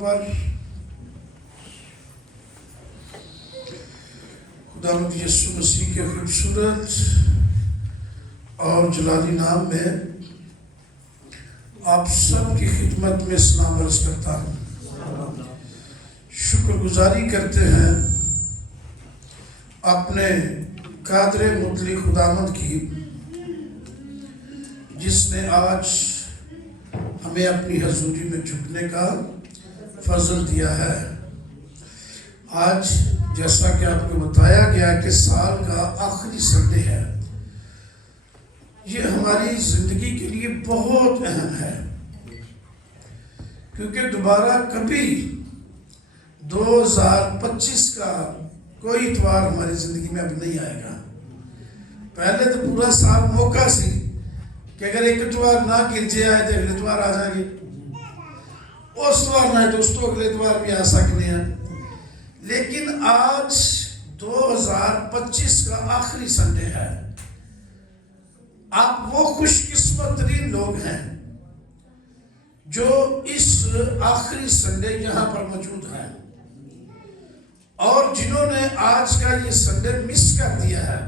پر خداوند یسوع مسیح کے خوبصورت اور جلالی نام میں آپ سب کی خدمت میں سلام عرض کرتا ہوں۔ شکر گزاری کرتے ہیں اپنے قادر مطلق خداوند کی، جس نے آج ہمیں اپنی حضوری میں جھکنے کا فضل دیا ہے۔ آج جیسا کہ آپ کو بتایا گیا کہ سال کا آخری سنڈے ہے، یہ ہماری زندگی کے لیے بہت اہم ہے، کیونکہ دوبارہ کبھی 2025 کا کوئی اتوار ہماری زندگی میں اب نہیں آئے گا۔ پہلے تو پورا سال موقع سی کہ اگر ایک اتوار نہ گرجے آئے تو اگلے اتوار آ جائیں گے، اس اتوار نہ آئے تو اس تو اگلے اتوار بھی آ سکنے ہیں۔ لیکن آج 2025 کا آخری سنڈے ہے۔ آپ وہ خوش قسمت ترین لوگ ہیں جو اس آخری سنڈے یہاں پر موجود ہیں، اور جنہوں نے آج کا یہ سنڈے مس کر دیا ہے،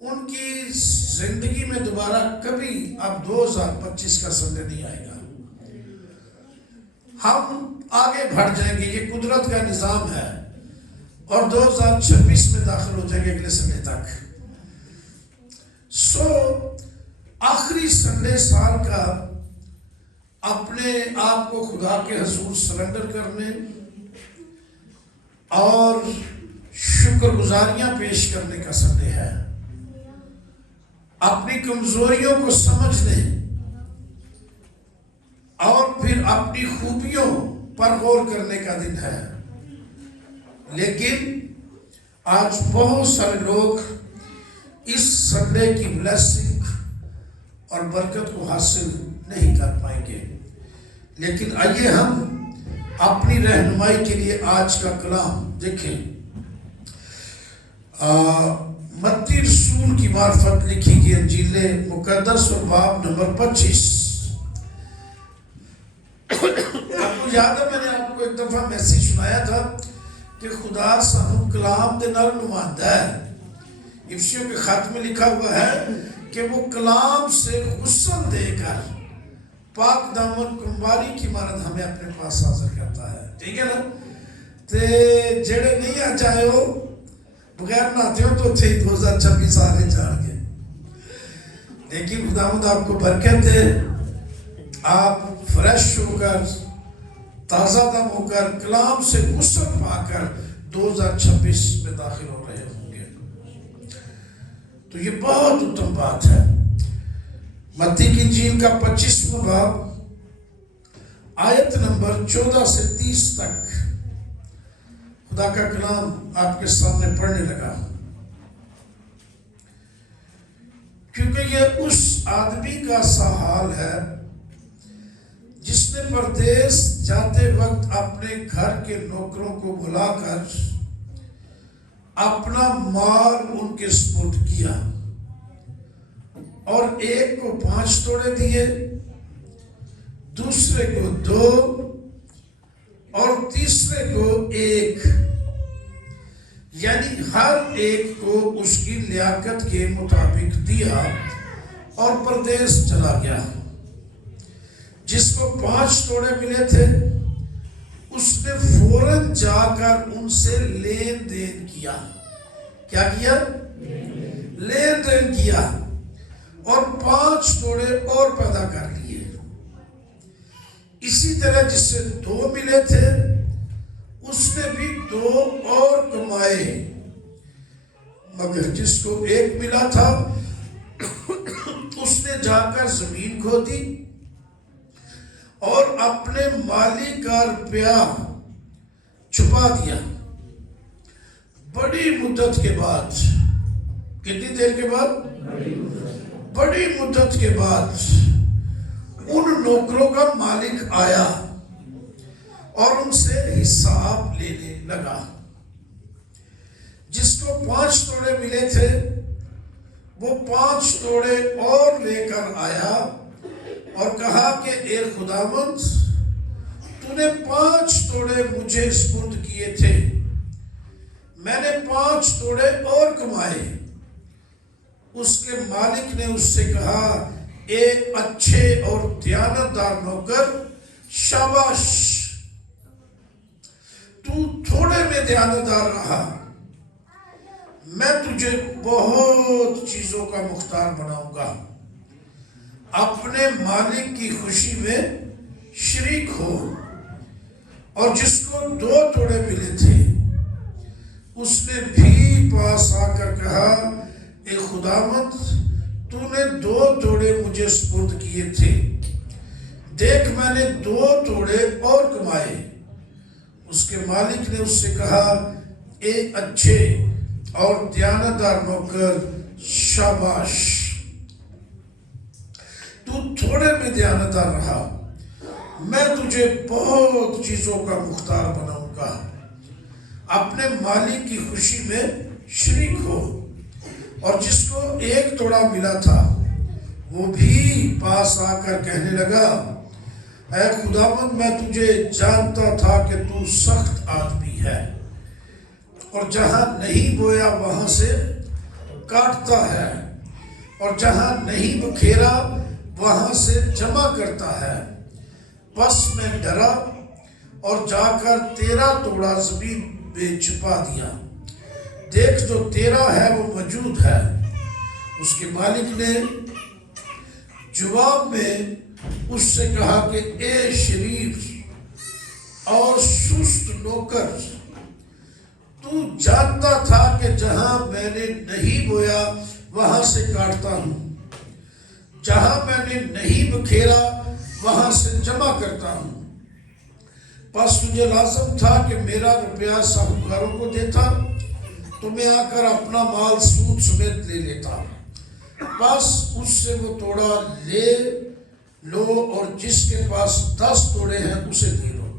ان کی زندگی میں دوبارہ کبھی اب 2025 کا سنڈے نہیں آئے گا۔ ہم آگے بڑھ جائیں گے، یہ قدرت کا نظام ہے، اور 2026 میں داخل ہو جائیں گے اگلے سنڈے تک۔ آخری سنڈے سال کا اپنے آپ کو خدا کے حضور سرنڈر کرنے اور شکر گزاریاں پیش کرنے کا سنڈے ہے، اپنی کمزوریوں کو سمجھنے اور پھر اپنی خوبیوں پر غور کرنے کا دن ہے۔ لیکن آج بہت سارے لوگ اس سنڈے کی بلیسنگ اور برکت کو حاصل نہیں کر پائیں گے۔ لیکن آئیے ہم اپنی رہنمائی کے لیے آج کا کلام دیکھیں۔ متی رسول کی معرفت لکھی گئی انجیل مقدس اور باب نمبر 25۔ آپ کو یاد ہے میں نے آپ کو ایک دفعہ میسیج سنایا تھا کہ خدا سانو کلام دے نال نمائندہ ہے۔ افسیوں کے خط میں لکھا ہوا ہے کہ وہ کلام سے غسل دے کر پاک دامن کمواری کی مانند ہمیں اپنے پاس حاضر کرتا ہے۔ ٹھیک ہے نا؟ تے جڑے نہیں آ چاہے ہو بغیر نہاتے ہو تو 2026 آگے جان گے۔ لیکن خداوند آپ کو برکت دے، آپ فریش ہو کر تازہ دم ہو کر کلام سے غسل پا کر 2026 میں داخل ہو رہے ہوں گے، تو یہ بہت اتم بات ہے۔ متی کی انجیل کا 25واں باب آیت نمبر 14 سے 30 تک خدا کا کلام آپ کے سامنے پڑھنے لگا، کیونکہ یہ اس آدمی کا سا حال ہے جس نے پردیس جاتے وقت اپنے گھر کے نوکروں کو بلا کر اپنا مال ان کے سپرد کیا، اور ایک کو 5 توڑے دیے، دوسرے کو 2 اور تیسرے کو 1، یعنی ہر ایک کو اس کی لیاقت کے مطابق دیا اور پردیس چلا گیا۔ جس کو 5 توڑے ملے تھے اس نے فوراً جا کر ان سے لین دین کیا۔ کیا کیا؟ لین دین کیا، اور 5 توڑے اور پیدا کر لیے۔ اسی طرح جس سے 2 ملے تھے اس نے بھی 2 اور کمائے، مگر جس کو 1 ملا تھا اس نے جا کر زمین کھودی اور اپنے مالک کا روپیہ چھپا دیا۔ بڑی مدت کے بعد، کتنی دیر کے بعد؟ بڑی مدت کے بعد ان نوکروں کا مالک آیا اور ان سے حساب لینے لگا۔ جس کو 5 توڑے ملے تھے وہ 5 توڑے اور لے کر آیا اور کہا کہ اے خداوند، تو تو نے 5 توڑے مجھے سپرد کیے تھے، میں نے 5 توڑے اور کمائے۔ اس کے مالک نے اس سے کہا، اے اچھے اور دیانتدار نوکر، شاباش، تو تھوڑے میں دیانتدار رہا، میں تجھے بہت چیزوں کا مختار بناؤں گا۔ اپنے مالک کی خوشی میں شریک ہو۔ اور جس کو 2 توڑے ملے تھے، اس نے بھی پاس آ کر کہا، اے خداوند، تو نے 2 توڑے مجھے سپرد کیے تھے، دیکھ میں نے 2 توڑے اور کمائے۔ اس کے مالک نے اس سے کہا، اے اچھے اور دیانتدار نوکر، شاباش، تو تھوڑے میں دیانتدار رہا، میں تجھے بہت چیزوں کا مختار بناؤں گا۔ اپنے مالک کی خوشی میں شریک ہو۔ اور جس کو 1 توڑا ملا تھا، وہ بھی پاس آ کر کہنے لگا، اے خداوند، میں تجھے جانتا تھا کہ تو سخت آدمی ہے، اور جہاں نہیں بویا وہاں سے کاٹتا ہے، اور جہاں نہیں بکھیرا وہاں سے جمع کرتا ہے۔ بس میں ڈرا اور جا کر 13 توڑا زمین میں چھپا دیا، دیکھ جو تیرا ہے وہ موجود ہے۔ اس کے مالک نے جواب میں اس سے کہا کہ اے شریر اور سست نوکر، تو جانتا تھا کہ جہاں میں نے نہیں بویا وہاں سے کاٹتا ہوں، جہاں میں نے نہیں بکھیرا وہاں سے جمع کرتا ہوں۔ پس مجھے لازم تھا کہ میرا روپیہ ساہوکاروں کو دیتا، تو میں آ کر اپنا مال سود سمیت لے لیتا۔ بس اس سے وہ توڑا لے لو، اور جس کے پاس 10 توڑے ہیں اسے دے دو،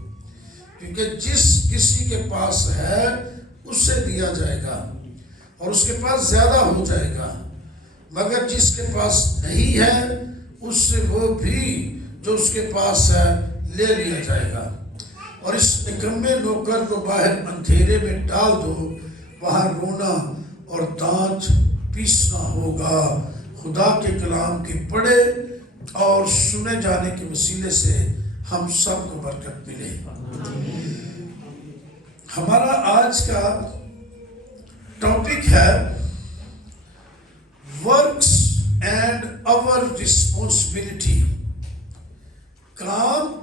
کیونکہ جس کسی کے پاس ہے اسے دیا جائے گا اور اس کے پاس زیادہ ہو جائے گا، مگر جس کے پاس نہیں ہے اس سے وہ بھی جو اس کے پاس ہے لے لیا جائے گا۔ اور اس نکمے نوکر کو باہر اندھیرے میں ڈال دو، وہاں رونا اور دانت پیسنا ہوگا۔ خدا کے کلام کی پڑھے اور سنے جانے کے وسیلے سے ہم سب کو برکت ملے۔ ہمارا آج کا ٹاپک ہے ورکس اینڈ آور رسپانسبلٹی، کام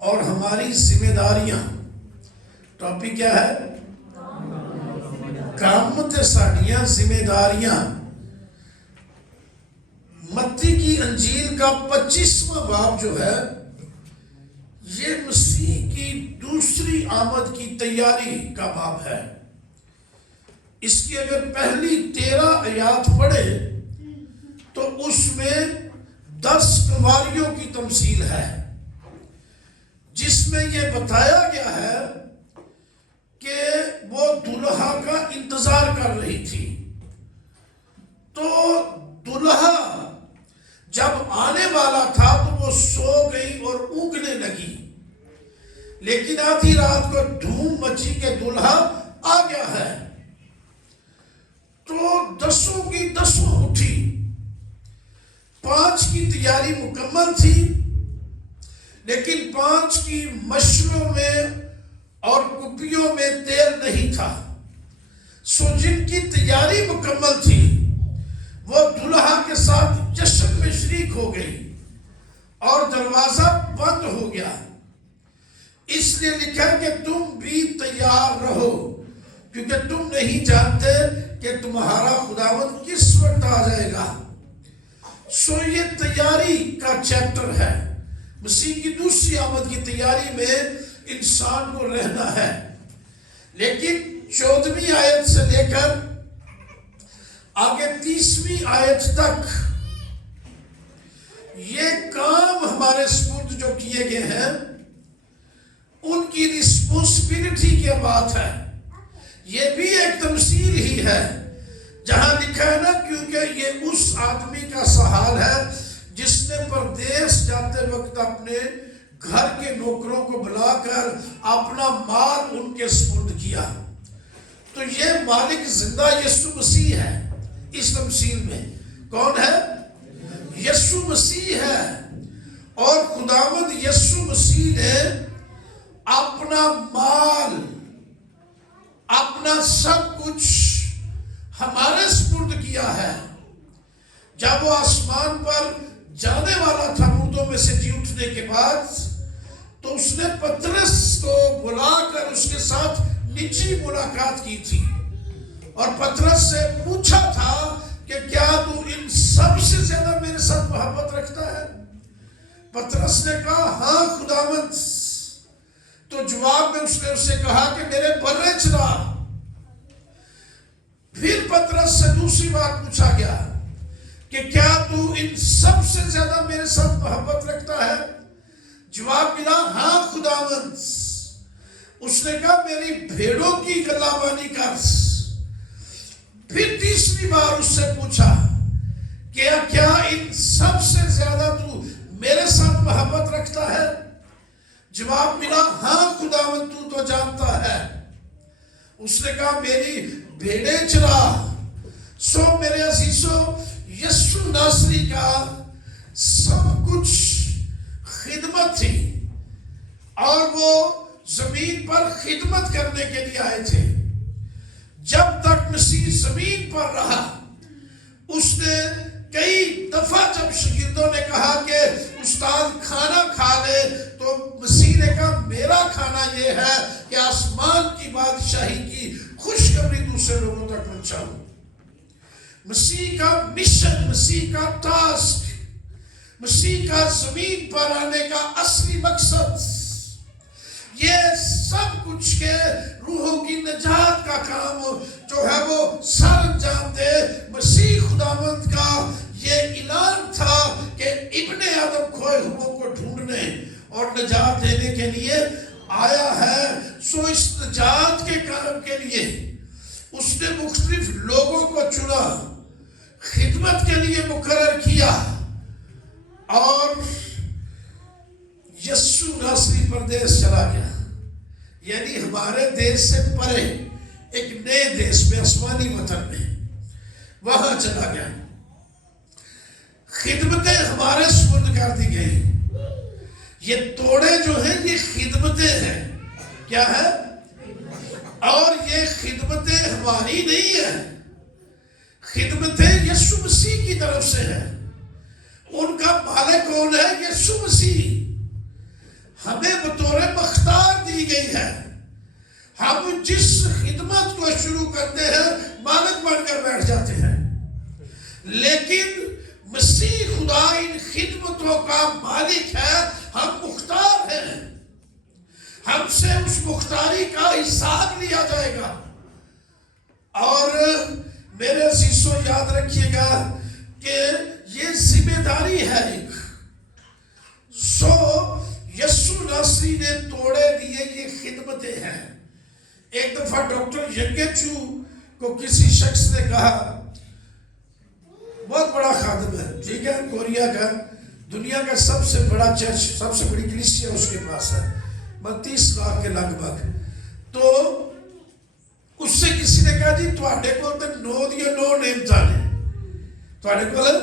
اور ہماری ذمہ داریاں۔ ٹاپک کیا ہے؟ کام تے ساڈیاں ذمہ داریاں۔ متی کی انجیل کا 25واں باب جو ہے، یہ مسیح کی دوسری آمد کی تیاری کا باب ہے۔ اس کی اگر پہلی 13 آیات پڑھے تو اس میں 10 کنواریوں کی تمثیل ہے، جس میں یہ بتایا گیا ہے کہ وہ دلہا کا انتظار کر رہی تھی۔ تو دلہا جب آنے والا تھا تو وہ سو گئی اور اونگنے لگی، لیکن آدھی رات کو دھوم مچی کہ دلہا آ گیا ہے۔ تو 10 کی 10 اٹھی، 5 کی تیاری مکمل تھی، لیکن 5 کی مشلوں میں اور کپیوں میں تیل نہیں تھا۔ سو جن کی تیاری مکمل تھی وہ دلہا کے ساتھ جشن میں شریک ہو گئی اور دروازہ بند ہو گیا۔ اس لیے لکھا کہ تم بھی تیار رہو، کیونکہ تم نہیں جانتے کہ تمہارا خداوند کس وقت آ جائے گا۔ سو یہ تیاری کا چیپٹر ہے۔ مسیح کی دوسری آمد کی تیاری میں انسان کو رہنا ہے، لیکن 14ویں آیت سے لے کر آگے 30ویں آیت تک یہ کام ہمارے سپرد جو کیے گئے ہیں ان کی رسپانسبلٹی کی بات ہے۔ یہ بھی ایک تمثیل ہی ہے، جہاں لکھا ہے نا، کیونکہ یہ اس آدمی کا سا حال ہے جس نے پردیس جاتے وقت اپنے گھر کے نوکروں کو بلا کر اپنا مال ان کے سپرد کیا۔ تو یہ مالک زندہ یسوع مسیح ہے۔ اس تمثیل میں کون ہے؟ یسوع مسیح ہے، اور خداوند یسوع مسیح نے اپنا مال، اپنا سب کچھ ہمارے سپرد کیا ہے۔ جب وہ آسمان پر جانے والا تھا مردوں میں سے جی اٹھنے کے بعد، تو اس نے پترس کو بلا کر اس کے ساتھ نجی ملاقات کی تھی، اور پترس سے پوچھا تھا کہ کیا تو ان سب سے زیادہ میرے ساتھ محبت رکھتا ہے؟ پترس نے کہا ہاں خداوند۔ تو جواب میں اس نے اسے کہا کہ میرے بڑے چلا۔ پھر پترس سے دوسری بار پوچھا گیا کہ کیا تو ان سب سے زیادہ میرے ساتھ محبت رکھتا ہے؟ جواب ملا ہاں خداوند۔ اس نے کہا میری بھیڑوں کی گلابانی کر۔ پھر تیسری بار اس سے پوچھا کہ کیا ان سب سے زیادہ تو میرے ساتھ محبت رکھتا ہے؟ جواب ملا ہاں خداوند تو جانتا ہے۔ اس نے کہا میری بھیڑیں چرا۔ سو میرے عزیزو، یسوع ناصری کا سب کچھ خدمت تھی، اور وہ زمین پر خدمت کرنے کے لیے آئے تھے۔ جب تک مسیح زمین پر رہا، اس نے کئی دفعہ جب شاگردوں نے کہا کہ استاد کھانا کھا لے، تو مسیح نے کہا میرا کھانا یہ ہے کہ آسمان کی بادشاہی کی خوشخبری دوسرے لوگوں تک پہنچاؤں۔ مسیح کا مشن، مسیح کا ٹاسک، مسیح کا زمین پر آنے کا اصلی مقصد، یہ سب کچھ کے روحوں کی نجات کا کام جو ہے وہ سر انجام دے۔ مسیح خداوند کا یہ اعلان تھا کہ ابن آدم کھوئے ہوں کو ڈھونڈنے اور نجات دینے کے لیے آیا ہے۔ سو اس نجات کے کام کے لیے اس نے مختلف لوگوں کو چنا، خدمت کے لیے مقرر کیا، اور یسوع ناصری پردیس چلا گیا، یعنی ہمارے دیش سے پرے ایک نئے دیش میں، آسمانی وطن میں، وہاں چلا گیا۔ خدمتیں ہمارے سپرد کر دی گئی۔ یہ توڑے جو ہیں یہ خدمتیں ہیں، کیا ہے؟ اور یہ خدمتیں ہماری نہیں ہیں، خدمتیں یسوع مسیح کی طرف سے ہیں۔ ان کا مالک کون ہے؟ یسوع مسیح۔ ہمیں بطور مختار دی گئی ہے، ہم جس خدمت کو شروع کرتے ہیں مالک بن کر بیٹھ جاتے ہیں، لیکن مسیح خدا ان خدمتوں کا مالک ہے، ہم مختار ہیں، ہم سے اس مختاری کا حساب لیا جائے گا۔ اور میرے عزیزو یاد رکھیے گا کہ یہ ذمہ داری ہے ایک۔ سو یسوع ناصری نے توڑے دیے، یہ خدمتیں ہیں۔ ایک دفعہ ڈاکٹر ینگچو کو کسی شخص نے کہا، بہت بڑا خادم ہے، ٹھیک ہے، کوریا کا، دنیا کا سب سے بڑا چرچ، سب سے بڑی کلیسیا اس کے پاس ہے، 32 لاکھ کے لگ بھگ۔ تو اس سے کسی نے کہا جی تواڈے کول تے 9 دیا 9 نعمتاں نے، تواڈے کول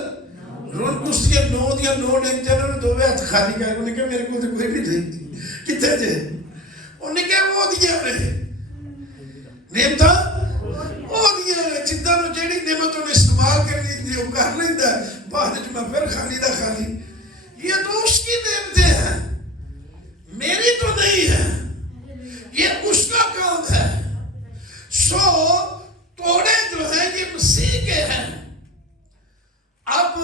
رون کس دیا 9 دیا 9 نعمتاں نے، دوویں ہاتھ خالی کر، انہوں نے کہا میرے کول تے کوئی بھی نہیں، کتنے جے؟ انہوں نے کہا وہ دیا نے نعمتاں، وہ دیا نے، جدہ نو جیڑی نعمتوں نے استعمال کرنی تھی وہ کر لیندہ ہے، بعد میں پھر خالی دا خالی۔ یہ تو اس کی نعمتیں ہیں، میری تو نہیں ہے، یہ اس کا کام ہے۔ سو توڑے جو ہیں یہ مسیح کے ہیں۔ اب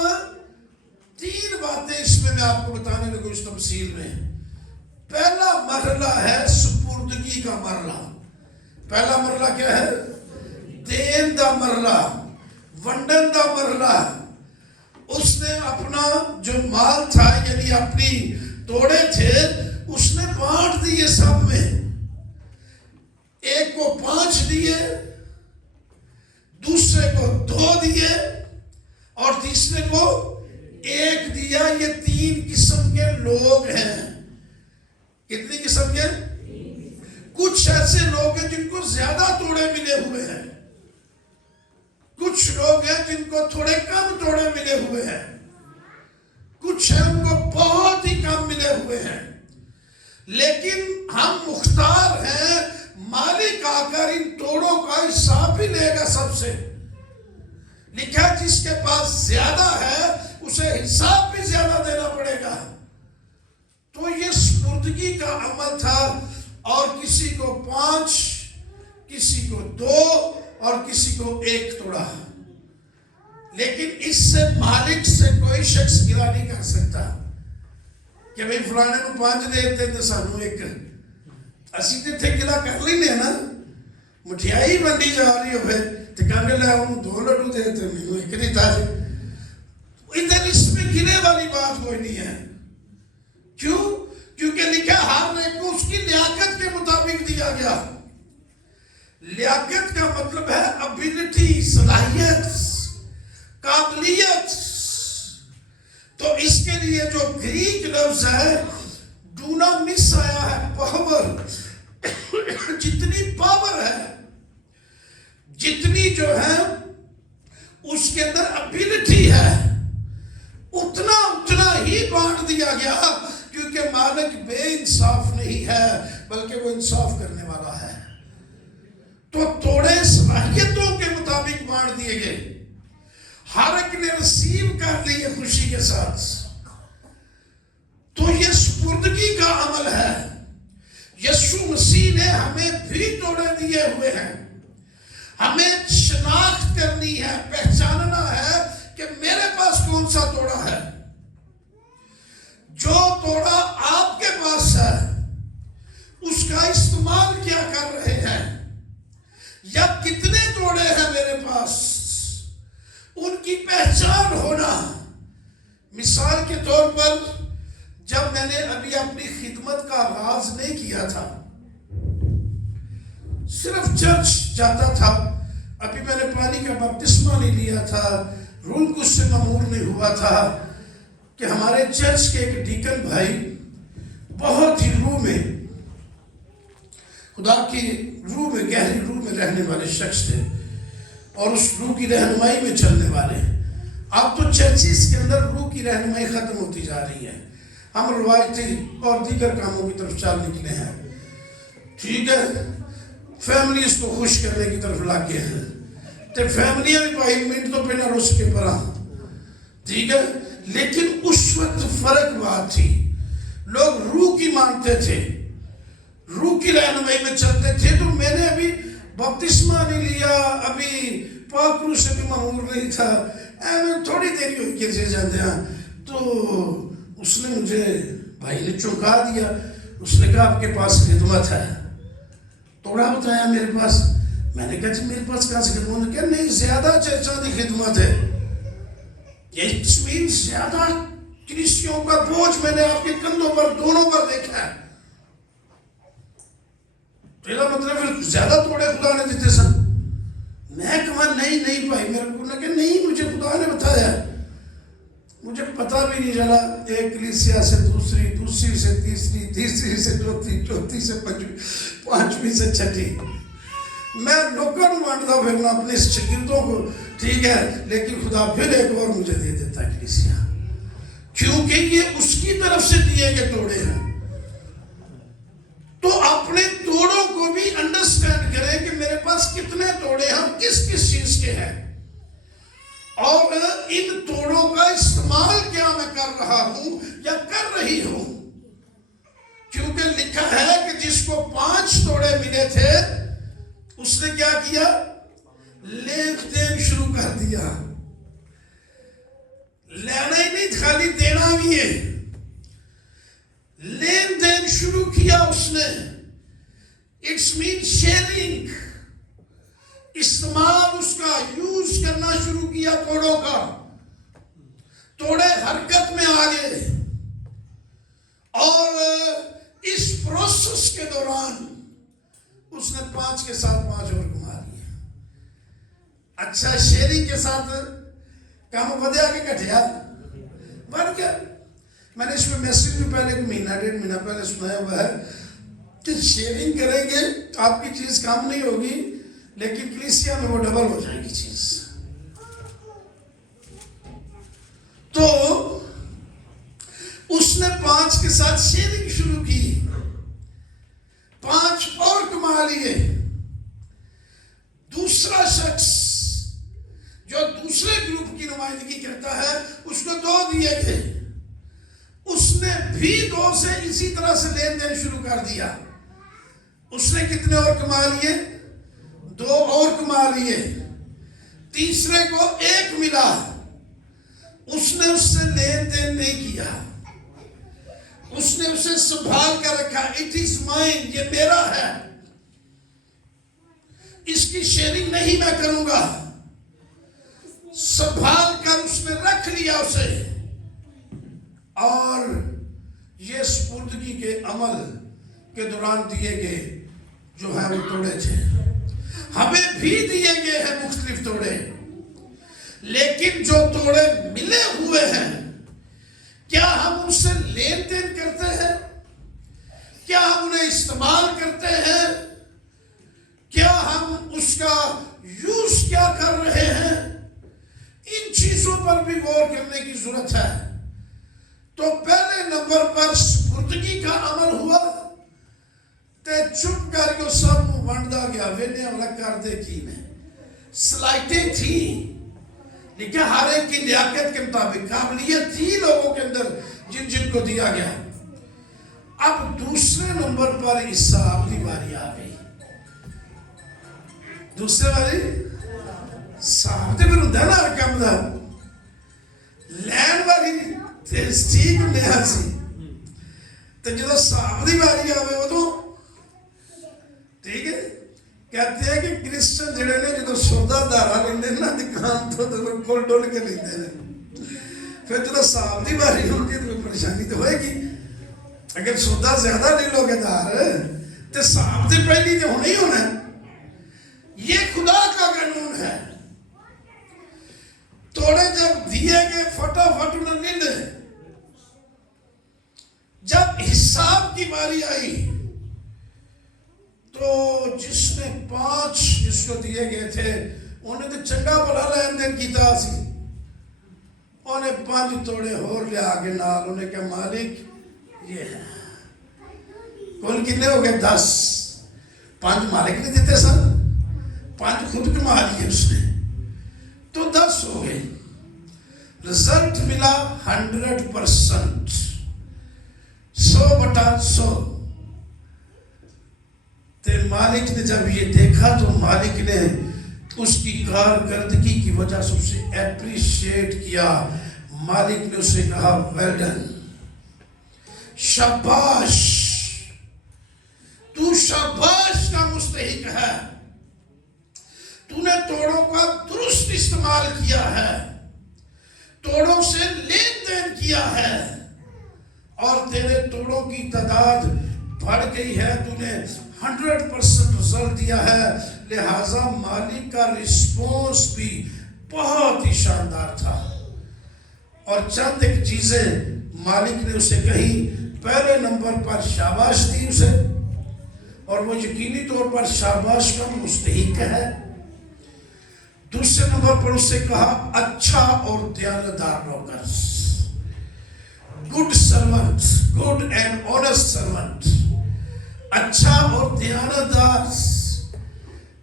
3 باتیں اس میں آپ کو بتانے لگوں اس تمثیل میں۔ پہلا مرحلہ ہے سپردگی کا مرحلہ۔ پہلا مرحلہ کیا ہے؟ دین دا مرحلہ، ونڈن دا مرحلہ۔ اس نے اپنا جو مال تھا، یعنی اپنی توڑے تھے، اس نے بانٹ دیے سب میں۔ ایک کو 5 دیے، دوسرے کو 2 دیے، اور تیسرے کو 1 دیا۔ یہ 3 قسم کے لوگ ہیں۔ کتنی قسم کے؟ کچھ ایسے لوگ ہیں جن کو زیادہ توڑے ملے ہوئے ہیں، کچھ لوگ ہیں جن کو تھوڑے کم توڑے ملے ہوئے ہیں، کچھ ہیں ان کو بہت ہی کم ملے ہوئے ہیں، لیکن ہم مختار ہیں، مالک آ کر ان توڑوں کا حساب بھی لے گا سب سے۔ لکھا جس کے پاس زیادہ ہے اسے حساب بھی زیادہ دینا پڑے گا۔ تو یہ سپردگی کا عمل تھا، اور کسی کو 5، کسی کو 2 اور کسی کو 1 توڑا، لیکن اس سے مالک سے کوئی شخص گلا نہیں کر سکتا کہ بھئی فلانے کو 5 دیتے تو سانو 1، اسی تے تھے گلا کر لینے نا۔ مٹھیائی بنڈی جا رہی ہو پھر تو کہنے لے انہوں 2 لڈو دیتے میں 1 نہیں تھا جی، ادھر اس میں گلے والی بات کوئی نہیں ہے۔ کیوں؟ کیونکہ لکھا ہر ایک کو اس کی لیاقت کے مطابق دیا گیا۔ لیاقت کا مطلب ہے ابیلٹی، صلاحیت، قابلیت۔ تو اس کے لیے جو گریک لفظ ہے ڈونامس آیا ہے، پاور۔ جتنی پاور ہے، جتنی جو ہے اس کے اندر ابیلٹی ہے، اتنا ہی بانٹ دیا گیا، کیونکہ مالک بے انصاف نہیں ہے بلکہ وہ انصاف کرنے والا ہے۔ تو توڑے صلاحیتوں کے مطابق بانٹ دیے گئے، ہر ایک نے رسیو کر لیے خوشی کے ساتھ۔ تو یہ سپردگی کا عمل ہے۔ یسوع مسیح نے ہمیں بھی توڑے دیے ہوئے ہیں، ہمیں شناخت کرنی ہے، پہچاننا ہے کہ میرے پاس کون سا توڑا ہے۔ جو توڑا آپ کے پاس ہے اس کا استعمال کیا کر رہے ہیں، یا کتنے توڑے ہیں میرے پاس، ان کی پہچان ہونا۔ مثال کے طور پر جب میں نے ابھی اپنی خدمت کا آغاز نہیں کیا تھا، صرف چرچ جاتا تھا، ابھی میں نے پانی کا بپتسمہ نہیں لیا تھا، روح القدس سے معمور نہیں ہوا تھا، کہ ہمارے چرچ کے ایک ڈیکن بھائی بہت ہی روح میں، خدا کی روح میں، گہری روح میں رہنے والے شخص تھے، اور اس روح کی رہنمائی میں چلنے والے۔ اب تو چرچز کے اندر روح کی رہنمائی ختم ہوتی جا رہی ہے، ہم روایتی اور دیگر کاموں کی طرف چال نکلے ہیں، ٹھیک ہے، فیملیز کو خوش کرنے کی طرف لاگے ہیں، تو فیملیاں بھی بھائی منٹ تو پہنا رس کے پرا، ٹھیک ہے۔ لیکن اس وقت فرق بات تھی، لوگ روح کی مانتے تھے، روح کی رہنمائی میں چلتے تھے۔ تو میں نے ابھی بپتسمہ نہیں لیا، ابھی پاک روح سے بھی معمور نہیں تھا، میں تھوڑی دیر ہوئی کیسے جاتے ہیں۔ تو اس نے مجھے، بھائی نے چونکا دیا، اس نے کہا آپ کے پاس خدمت ہے، توڑا بتایا میرے پاس۔ میں نے کہا جی میرے پاس کہاں سے خدمت ہے؟ کہ نہیں، زیادہ چرچا دی خدمت ہے، یہ زیادہ کلیسیوں کا بوجھ میں نے آپ کے کندھوں پر دونوں پر دیکھا ہے۔ تیرا مطلب زیادہ توڑے خدا نے دیتے سن؟ میں کہا نہیں بھائی، میرے کو کہ نہیں، مجھے خدا نے بتایا، مجھے پتہ بھی نہیں چلا۔ ایک کلیسیا سے دوسری، دوسری سے تیسری، تیسری سے چوتھی، چوتھی سے پانچویں سے چھٹی، میں لوکر مانتا پھرنا اپنے شاگردوں کو، ٹھیک ہے، لیکن خدا پھر ایک اور مجھے دے دیتا ہے کلیسیا، کیونکہ یہ اس کی طرف سے دیے گئے توڑے ہیں۔ تو اپنے توڑوں کو بھی انڈرسٹینڈ کریں کہ میرے پاس کتنے توڑے ہیں، کس کس چیز کے ہیں، اور ان توڑوں کا استعمال کیا میں کر رہا ہوں یا کر رہی ہوں۔ کیونکہ لکھا ہے کہ جس کو 5 توڑے ملے تھے اس نے کیا کیا؟ لین دین شروع کر دیا۔ لینا ہی نہیں، خالی دینا بھی ہے، لین دین شروع کیا اس نے۔ اٹس مین شیئرنگ، استعمال اس کا، یوز کرنا شروع کیا توڑوں کا۔ توڑے حرکت میں آ گئے، اور اس پروسیس کے دوران اس نے 5 کے ساتھ 5 اور گھما لیا۔ اچھا، شیئرنگ کے ساتھ کام ودیا کے کٹیا بڑھ گیا، میں نے اس میں میسیج بھی پہلے ایک مہینہ 1.5 مہینہ پہلے سنایا ہوا ہے کہ شیئرنگ کریں گے آپ کی چیز کام نہیں ہوگی لیکن کلیسیا میں وہ ڈبل ہو جائے گی چیز. تو اس نے 5 کے ساتھ شیئرنگ شروع کی, 5 اور کما لیے. دوسرا شخص جو دوسرے گروپ کی نمائندگی کرتا ہے اس کو 2 دیے گئے, اس نے بھی 2 سے اسی طرح سے لین دین شروع کر دیا. اس نے کتنے اور کما لیے؟ 2 اور کما لیے. تیسرے کو 1 ملا, اس نے اس سے لین دین نہیں کیا, اس نے اسے سنبھال کر رکھا. اٹ از مائن, یہ میرا ہے, اس کی شیئرنگ نہیں میں کروں گا. سنبھال کر اس نے رکھ لیا اسے, اور یہ سپردگی کے عمل کے دوران دیے گئے جو ہے وہ توڑے تھے. ہمیں بھی دیے گئے ہیں مختلف توڑے, لیکن جو توڑے ملے ہوئے ہیں کیا ہم ان سے لین دین کرتے ہیں؟ کیا ہم انہیں استعمال کرتے ہیں؟ کیا ہم اس کا یوز کیا کر رہے ہیں؟ ان چیزوں پر بھی غور کرنے کی ضرورت ہے. تو پہلے نمبر پر سپردگی کا عمل ہوا تے چپ کر کے سب ونڈا گیا. وینے الگ کر دے کی میں سلائٹیں تھی لیکن ہر ایک کی لیاقت کے مطابق قابلیت تھی لوگوں کے اندر جن جن کو دیا گیا. اب دوسرے نمبر پر حساب کی باری آ گئی. دوسرے باری صاحب تے پھر ہوں نا کم دا لین والی ٹھیک لیا سی تو جدو صاحب دی باری آوے وہ تو ٹھیک ہے. کہتے ہیں کہ کرسچن جڑے نے جدو سودا دارا لیندے نا دکان تو کول ڈول کے لیندے ہیں, پھر جدو صاحب دی باری ہوگی تو پریشانی تو ہوئے گی. اگر سودا زیادہ لے لو گے دار تو صاحب دی پہلی تو ہونا ہی ہونا ہے. یہ خدا کا قانون ہے. توڑے جب دیے گئے فٹافٹ انہیں نہیں لے. جب حساب کی باری آئی تو جس نے 5 جس کو دیے گئے تھے انہیں تو چنگا بڑا لین دین کیتا سی. انہیں 5 توڑے اور لے آگے نال. انہیں کہا مالک یہ ہے. کل کتنے ہو گئے؟ 10. 5 مالک نے دیتے سن, 5 خود کما لیے اس نے, تو 10 ہو گئے. رزلٹ ملا 100%, 100/100. تے مالک نے جب یہ دیکھا تو مالک نے اس کی کارکردگی کی وجہ سے اسے اپریشیٹ کیا. مالک نے اسے کہا ویل ڈن, شاباش, تو شاباش کا مستحق ہے. تو نے توڑوں کا درست استعمال کیا ہے, توڑوں سے لین دین کیا ہے, اور تیرے توڑوں کی تعداد بڑھ گئی ہے. تو نے 100% رزلٹ دیا ہے, لہذا مالک کا رسپونس بھی بہت ہی شاندار تھا. اور چند ایک چیزیں مالک نے اسے کہی. پہلے نمبر پر شاباش دی اسے, اور وہ یقینی طور پر شاباش کا مستحق ہے. دوسرے نمبر پر اسے کہا اچھا اور دیانتدار نوکر, good servant, good and honest servant. اچھا اور دیانتدار.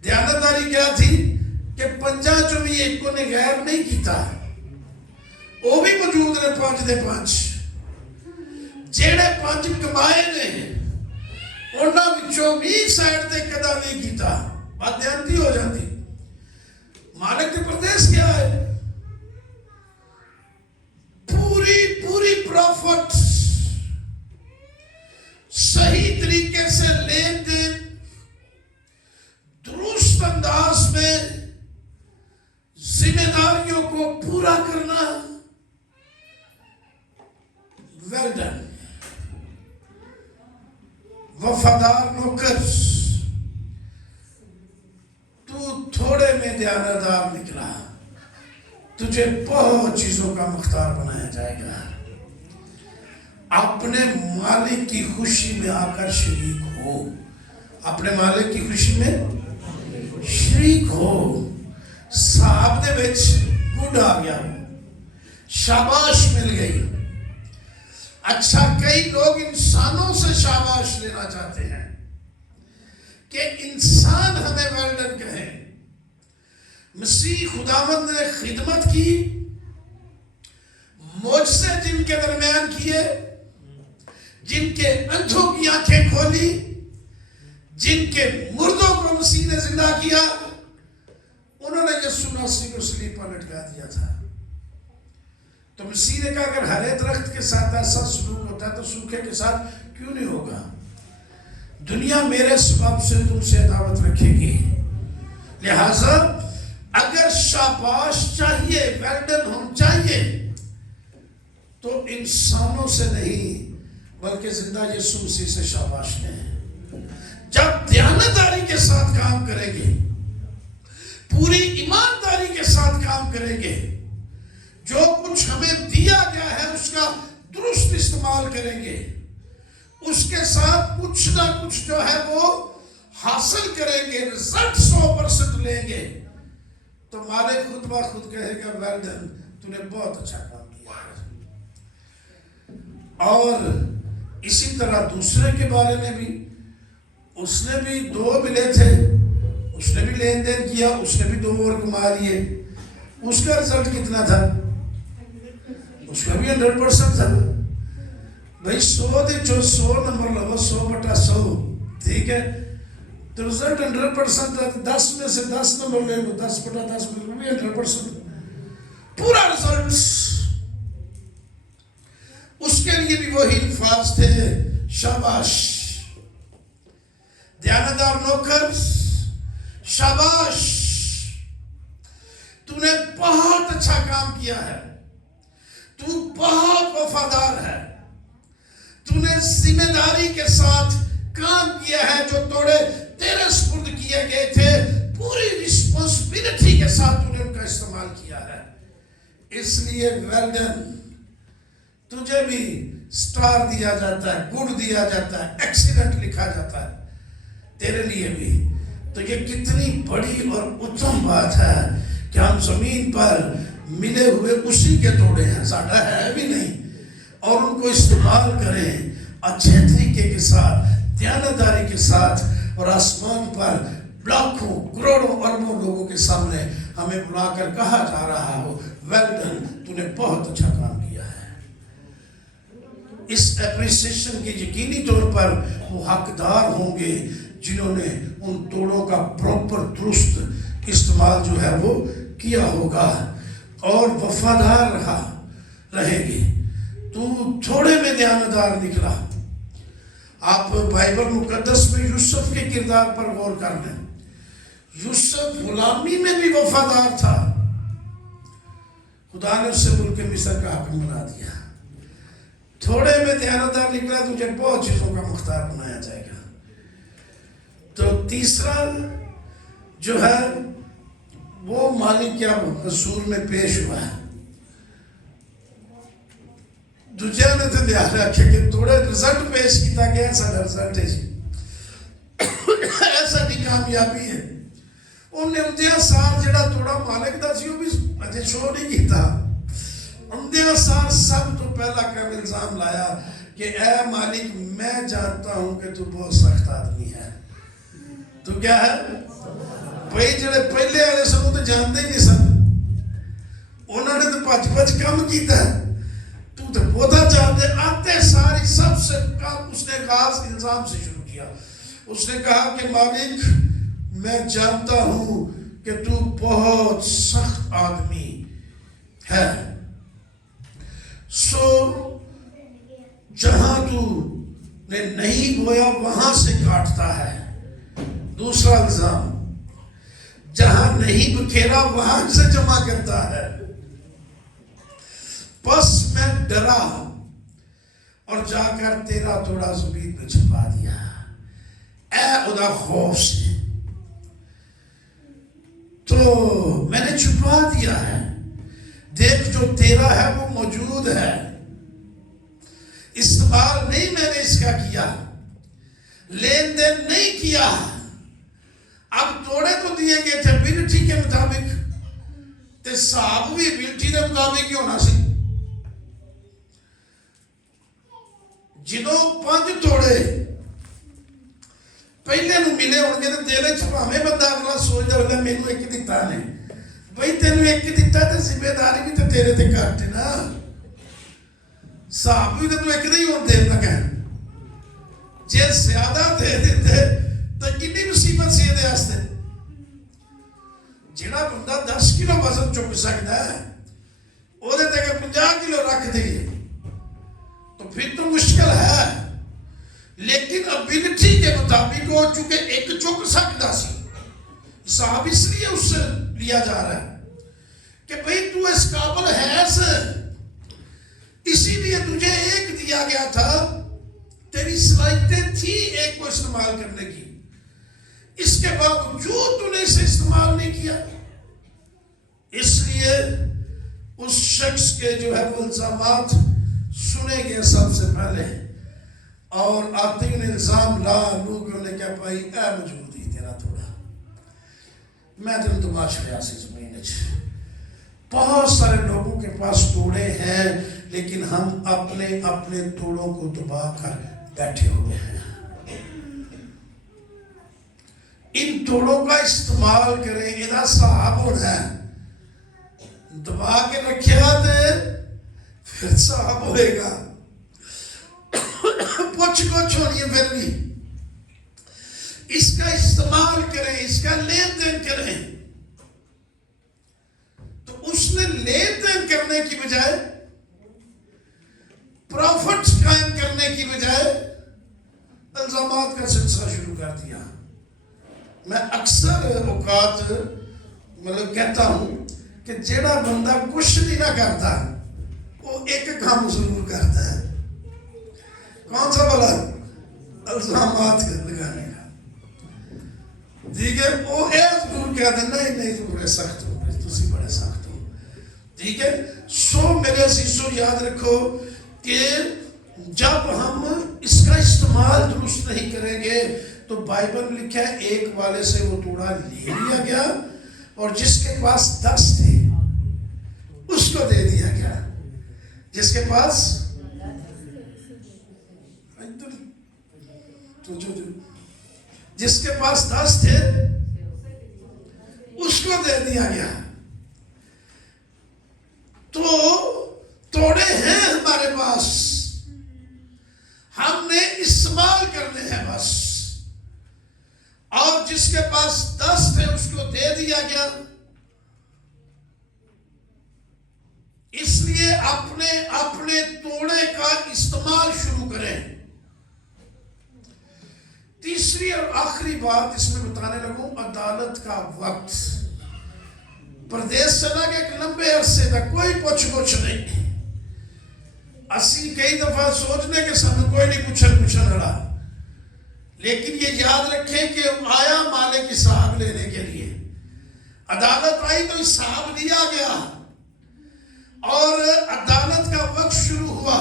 دیانتداری کیا تھی کہ 5 جو بھی ایک کو نے غیر نہیں کیتا, وہ بھی موجود نے 5 دے 5. جیڑے 5 کمائے نے انہاں وچوں بھی سائڈ تے کدا نہیں کیتا, بات دیانتی ہو جاتی. مالک کے پردیس کیا ہے؟ پوری پروفٹ صحیح طریقے سے لین دین, درست انداز میں ذمہ داریوں کو پورا کرنا. ویل ڈن, وفادار نوکر. تو تھوڑے میں دیانتدار نکلا, تجھے بہت چیزوں کا مختار بنایا جائے گا. اپنے مالک کی خوشی میں آ کر شریک ہو. اپنے مالک کی خوشی میں شریک ہو. صاحب دے وچ گڈ آ گیا, شاباش مل گئی. اچھا, کئی لوگ انسانوں سے شاباش لینا چاہتے ہیں کہ انسان ہمیں ویل ڈن کہیں. مسیح خداوند نے خدمت کی, معجزے جن کے درمیان کیے, جن کے اندھوں کی آنکھیں کھولی, جن کے مردوں کو مسیح نے زندہ کیا, انہوں نے یسوع مسیح کو صلیب پر لٹکا دیا تھا. تو مسیح نے کہا اگر ہرے درخت کے ساتھ ایسا سلوک ہوتا ہے تو سوکھے کے ساتھ کیوں نہیں ہوگا. دنیا میرے سبب سے تم سے عداوت رکھے گی, لہذا اگر شاباش چاہیے, ویل ڈن ہونا چاہیے, تو انسانوں سے نہیں بلکہ زندہ یسوع مسیح سے شاباش لیں. جب دیانتداری کے ساتھ کام کریں گے, پوری ایمانداری کے ساتھ کام کریں گے, جو کچھ ہمیں دیا گیا ہے اس کا درست استعمال کریں گے, اس کے ساتھ کچھ نہ کچھ جو ہے وہ حاصل کریں گے, رزلٹ 100% لیں گے, تو مالک خود بخود کہے گا ویل ڈن, تو نے بہت اچھا کام کیا ہے. اور اسی طرح دوسرے کے بارے میں بھی, اس نے بھی 2 ملے تھے, اس نے بھی لین دین کیا, اس نے بھی 2 اور کما لیے, اس کا رزلٹ کتنا تھا؟ اس کا بھی 100% تھا. بھائی 100 دے جو 100 نمبر لگو, 100/100, ٹھیک ہے, تو رزلٹ 100% تھا. 10 میں سے 10 نمبر لے لو, 10/10 میں بھی 100%, پورا رزلٹ. اس کے لیے بھی وہی الفاظ تھے, شاباش. دیانتدار نوکر, شاباش, تو نے بہت اچھا کام کیا ہے, تو بہت وفادار ہے, تو نے ذمہ داری کے ساتھ کام کیا ہے, جو توڑے تیرے سپرد کیے گئے تھے پوری رسپانسبلٹی کے ساتھ تو نے ان کا استعمال کیا ہے. اس لیے ویل ڈن. تجھے بھی سٹار دیا جاتا ہے, گڈ دیا جاتا ہے, ایکسیلنٹ لکھا جاتا ہے, تیرے لیے بھی. تو یہ کتنی بڑی اور اتم بات ہے کہ ہم زمین پر ملے ہوئے اسی کے توڑے ہیں, ساڈا ہے بھی نہیں, اور ان کو استعمال کریں اچھے طریقے کے ساتھ, دیانتداری کے ساتھ, اور آسمان پر لاکھوں کروڑوں اربوں لوگوں کے سامنے ہمیں بلا کر کہا جا رہا ہو ویل ڈن, تو نے بہت اچھا کام کیا ہے. اس اپریسیشن کے یقینی طور پر وہ حقدار ہوں گے جنہوں نے ان توڑوں کا پراپر درست استعمال جو ہے وہ کیا ہوگا اور وفادار رہیں گے. تو تھوڑے میں دیانتدار نکلا. آپ بائبل مقدس میں یوسف کے کردار پر غور کر لیں. یوسف غلامی میں بھی وفادار تھا, خدا نے اسے ملک مصر کا حاکم بنا دیا. تھوڑے میں دیانتدار نکلا, تجھے بہت چیزوں کا مختار بنایا جائے گا. تو تیسرا جو ہے وہ مالک کیا حضور میں پیش ہوا ہے. دوجہ نے تو دھیان رکھے کہ تھوڑے رزلٹ پیش کیتا کہ ایسا رزلٹ ہے, ایسا نہیں کامیابی ہے. انہیں اندیاں سار جڑا تھوڑا مالک دا سی وہ بھی اجے شو نہیں کیتا. اندیاں سار سب تو پہلا کا الزام لایا کہ اے مالک میں جانتا ہوں کہ تو بہت سخت آدمی ہے. تو کیا ہے بھائی, جڑے پہلے والے سن تو جانتے ہی نہیں سن, انہوں نے تو پچ کم کیتا ہے, تو بہت جانتے. آتے ساری سب سے کم اس نے خاص الزام سے شروع کیا. اس نے کہا کہ مالک میں جانتا ہوں کہ تو بہت سخت آدمی ہے, سو جہاں تو نے نہیں بویا وہاں سے کاٹتا ہے. دوسرا الزام, جہاں نہیں بکھیرا وہاں سے جمع کرتا ہے. بس میں ڈرا اور جا کر تیرا توڑا زمین میں چھپا دیا, اے خدا خوف سے, تو میں نے چھپا دیا ہے. دیکھ جو تیرا ہے وہ موجود ہے, استعمال نہیں میں نے اس کا کیا، لین دین نہیں کیا. اب توڑے تو دیے گئے تھے بلٹی کے مطابق، تے صاحب بھی بلٹی کے مطابق ہی ہونا سی. جدوں 5 توڑے پہلے نو ملے ہونے تو دل چھپاویں بندہ اگلا سوچدا ہوگا مینوں ایک دتا نے، بھئی تینوں ایک دتا تے ذمہ داری بھی تے تیرے تے گھٹ ہے نا. صاحب بھی تو ایک نہیں ہون دے لگا، جے زیادہ دے دیتے تو کتنی مصیبت سی دے واسطے. جڑا بندہ 10 کلو وزن چک سکتا ہے وہ دے تے 50 کلو رکھ دئیے تو پھر تو مشکل ہے. لیکن ابیلٹی کے مطابق وہ چونکہ ایک چک سکتا سی، صاحب اس لیے اس سے لیا جا رہا ہے کہ بھئی تو اس قابل ہے سے، اسی لیے تجھے ایک دیا گیا تھا، تیری صلاحیتیں تھی ایک کو استعمال کرنے کی، اس کے باوجود تو نے اسے استعمال نہیں کیا. اس لیے اس شخص کے جو ہے وہ الزامات سنے گئے سب سے پہلے، اور آتے ہی الزام لا لو کہ انہیں کیا پائی اے موجود ہی تیرا تھوڑا میں دل دماغ چھڑیا سی زمین بہت سارے لوگوں کے پاس توڑے ہیں لیکن ہم اپنے اپنے توڑوں کو دبا کر بیٹھے ہوئے ہیں. ان توڑوں کا استعمال کریں، ادھا صاحب ہونا ہے، دبا کے رکھیا دے پھر صاحب ہوئے گا، پوچھ گچھ ہونی ہے. پھر بھی اس کا استعمال کریں، اس کا لین دین کریں. تو اس نے لین دین کرنے کی بجائے، پروفٹ قائم کرنے کی بجائے الزامات کا سلسلہ شروع کر دیا. میں اکثر اوقات کہتا ہوں کہ جڑا بندہ کچھ نہیں نہ کرتا وہ ایک کام ضرور کرتا ہے. کون سا بلا؟ الزامات لگانے کا. ٹھیک ہے، وہ ضرور کہتا ہے نہیں تو بڑے سخت ہو، تسی بڑے سخت ہو. ٹھیک ہے، سو میرے عزیزو یاد رکھو کہ جب ہم اس کا استعمال درست نہیں کریں گے تو بائبل میں لکھا ہے ایک والے سے وہ توڑا لے لیا گیا اور جس کے پاس 10 تھے اس کو دے دیا گیا. جس کے پاس جس کے پاس 10 تھے اس کو دے دیا گیا. تو توڑے ہیں ہمارے پاس، ہم نے استعمال کرنے ہیں بس. اور جس کے پاس 10 تھے اس کو دے دیا گیا. اس لیے اپنے اپنے توڑے کا استعمال شروع کریں. تیسری اور آخری بات اس میں بتانے لگوں، عدالت کا وقت. پردیس چلا گیا کہ لمبے عرصے تک کوئی پوچھ گچھ نہیں. اسی کئی دفعہ سوچنے کے سامنے کوئی نہیں پوچھن رہا، لیکن یہ یاد رکھیں کہ آیا مالک حساب لینے کے لیے. عدالت آئی تو حساب لیا گیا اور عدالت کا وقت شروع ہوا.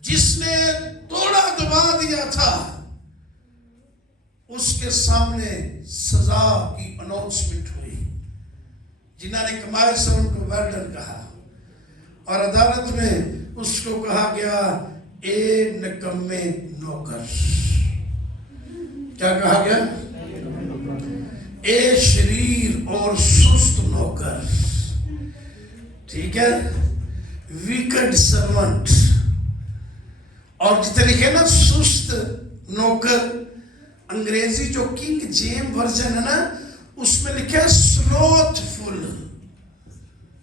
جس نے توڑا دبا دیا تھا اس کے سامنے سزا کی اناؤنسمنٹ ہوئی. جنہوں نے کمائے سے ان کو ویلڈن کہا اور عدالت میں اس کو کہا گیا اے نکمے نوکر. کیا کہا گیا؟ اے شریر اور سست نوکر. ٹھیک ہے، ویکڈ سرونٹ. اور جتنے لکھے نا سست نوکر، انگریزی جو کنگ جیم ورژن ہے نا اس میں لکھا ہے سلوتھ فل.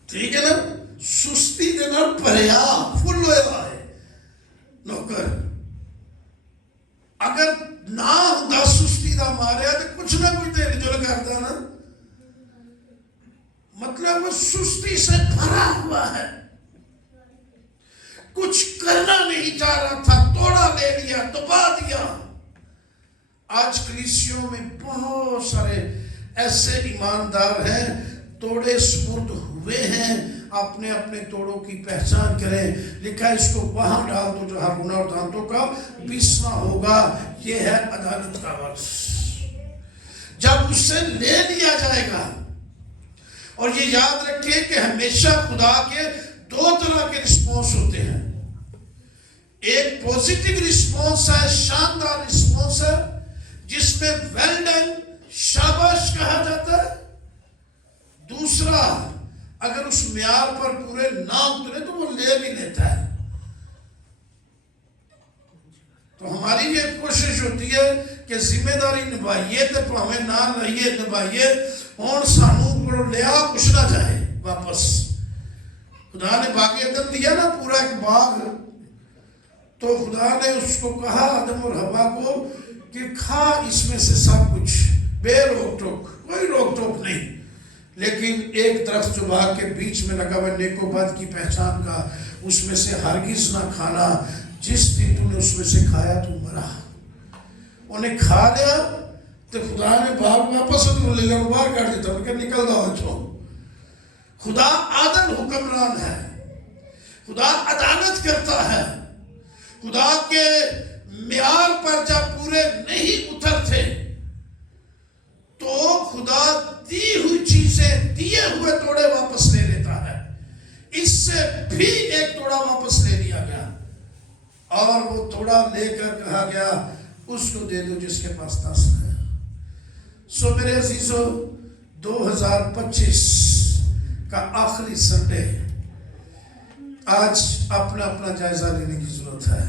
ٹھیک ہے نا، سستی دینا پریا فل ہوئے ہے نوکر. اگر نہ ہوتا سستی دا ماریا تو کچھ نہ کچھ دیر جل کرتا نا. مطلب وہ سستی سے بھرا ہوا ہے، کچھ کرنا نہیں چاہ رہا تھا، توڑا لے لیا، دبا دیا. آج کلیسیوں میں بہت سارے ایسے ایماندار ہیں، توڑے سپرد ہوئے ہیں، اپنے اپنے توڑوں کی پہچان کریں. لکھا ہے اس کو وہاں ڈال دو جہاں گناہ اور دانتوں کا پیسنا ہوگا. یہ ہے عدالت کا وقت. جب اس سے لے لیا جائے گا. اور یہ یاد رکھیں کہ ہمیشہ خدا کے دو طرح کے رسپونس ہوتے ہیں. ایک پوزیٹیو رسپونس ہے, شاندار رسپونس ہے, جس میں ویل ڈن, شاباش کہا جاتا ہے. دوسرا اگر اس معیار پر پورے نہ اترے تو وہ لے بھی لیتا ہے. تو ہماری یہ کوشش ہوتی ہے کہ ذمہ داری نبھائیے تو پاویں نہ لائیے نبھائیے. اور سانوں کو لیا کچھ نہ جائے واپس. خدا نے باغ عدن دیا نا, پورا ایک باغ. تو خدا نے اس کو کہا آدم اور حوا کو کہ کھا اس میں سے سب کچھ بے روک ٹوک, کوئی روک ٹوک نہیں. لیکن ایک درخت جو باغ کے بیچ میں لگا ہوا نیک و بد کی پہچان کا, اس میں سے ہرگز نہ کھانا, جس دن تو نے اس میں سے کھایا تو مرا. انہیں کھا لیا تو خدا نے باغ واپس لے لیا, باہر کاٹ دیتا, کہ نکل جاؤ چھو. خدا عادل حکمران ہے, خدا عدالت کرتا ہے. خدا کے معیار پر جب پورے نہیں اترتے تو خدا دی ہوئی چیزیں, دیے ہوئے توڑے واپس لے لیتا ہے. اس سے بھی ایک توڑا واپس لے لیا گیا, اور وہ توڑا لے کر کہا گیا اس کو دے دو جس کے پاس 10 ہے. سو میرے عزیزو, 2025 کا آخری سنڈے, آج اپنا اپنا جائزہ لینے کی ضرورت ہے.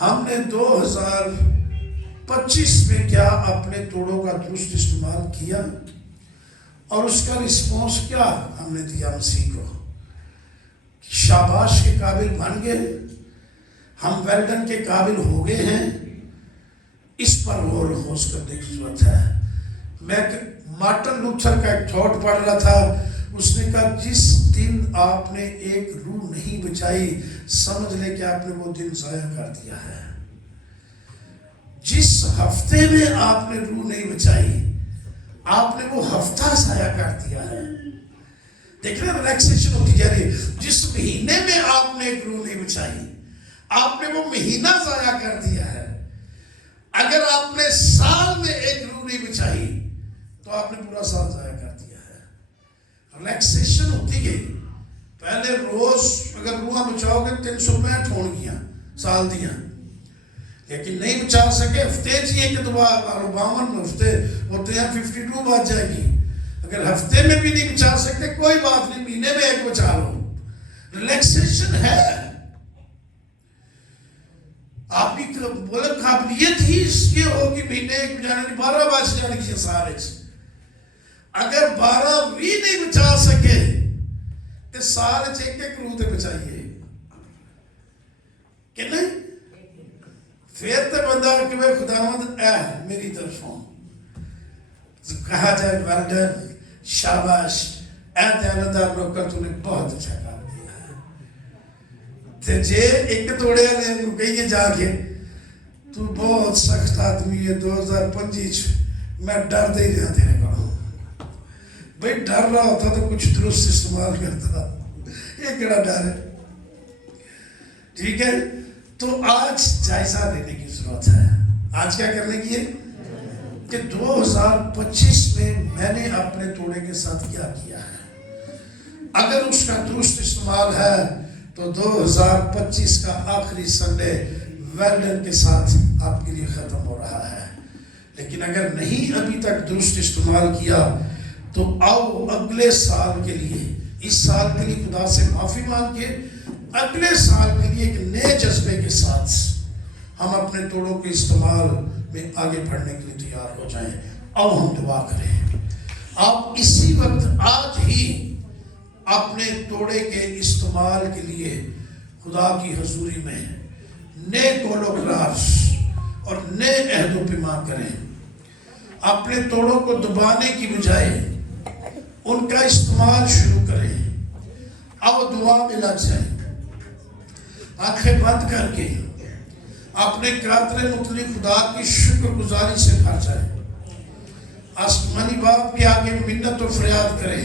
ہم نے 2025 میں کیا اپنے توڑوں کا درست استعمال کیا, اور اس کا رسپونس کیا ہم نے دیا مسیح کو. شاباش کے قابل بن گئے, ہم ویلڈن کے قابل ہو گئے ہیں. اس پر غور و خوض کرنے کی ضرورت ہے. میں مارٹن لوتھر کا ایک تھاٹ پڑھ رہا تھا. اس نے کہا جس دن آپ نے ایک روح نہیں بچائی, سمجھ لے کہ آپ نے وہ دن ضائع کر دیا ہے. جس ہفتے میں آپ نے روح نہیں بچائی, آپ نے وہ ہفتہ ضائع کر دیا ہے. دیکھ رہے ریلیکسیشن ہوتی جا رہی ہے. جس مہینے میں آپ نے ایک روح نہیں بچائی, آپ نے وہ مہینہ ضائع کر دیا ہے. اگر آپ نے سال میں ایک روح نہیں بچائی تو آپ نے پورا سال ضائع کر دیا ہے. ریلیکسیشن ہوتی ہے. پہلے روز اگر روحاں بچاؤ گے 365 ہون گیا سال دیا, لیکن نہیں بچا سکے ہفتے چاہیے کہ دوبارہ 52 ہفتے ہوتے ہیں, 52 بچ جائے گی. اگر ہفتے میں بھی نہیں بچا سکتے کوئی بات نہیں, مہینے میں ایک بچا لو. ریلیکسیشن ہے. آپ کی بولے قابلیت ہی اس کی ہوگی مہینے ایک بچانے, 12 بچ جانے کی سارے. اگر 12 بھی نہیں بچا سکے تو سال ایک ایک روح تے بچائیے کہ نہیں. پھر تو بندہ کہ خداوند اے میری طرفوں کہا جائے ویل ڈن, شاباش, اے دیانتدار نوکر, تو نے بہت اچھا کام کیا ہے. تے جے ایک توڑے نے کہیے جا کے تو بہت سخت آدمی ہے, 2025 میں ڈر دے رہا تیرے کو. بھئی ڈر رہا ہوتا تو کچھ درست استعمال کرتا. یہ کڑا ڈر ہے. ٹھیک ہے, تو آج جائزہ لینے کی ضرورت ہے. آج کیا کرنے کی ہے کہ 2025 میں نے اپنے توڑے کے ساتھ کیا کیا ہے. اگر اس کا درست استعمال ہے تو 2025 کا آخری سنڈے ویلڈن کے ساتھ آپ کے لیے ختم ہو رہا ہے. لیکن اگر نہیں ابھی تک درست استعمال کیا تو آؤ اگلے سال کے لیے, اس سال کے لیے خدا سے معافی مانگ کے اگلے سال کے لیے ایک نئے جذبے کے ساتھ ہم اپنے توڑوں کے استعمال میں آگے بڑھنے کے لیے تیار ہو جائیں. آؤ ہم دعا کریں. آپ اسی وقت آج ہی اپنے توڑے کے استعمال کے لیے خدا کی حضوری میں نئے قول و قرار اور نئے عہد و پیمان کریں. اپنے توڑوں کو دبانے کی بجائے ان کا استعمال شروع کریں. اب دعا میں لگ جائیں, آنکھیں بند کر کے اپنے قادر مطلق خدا کی شکر گزاری سے بھر جائیں. آسمانی باپ کے آگے منت و فریاد کریں,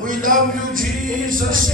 we love you Jesus।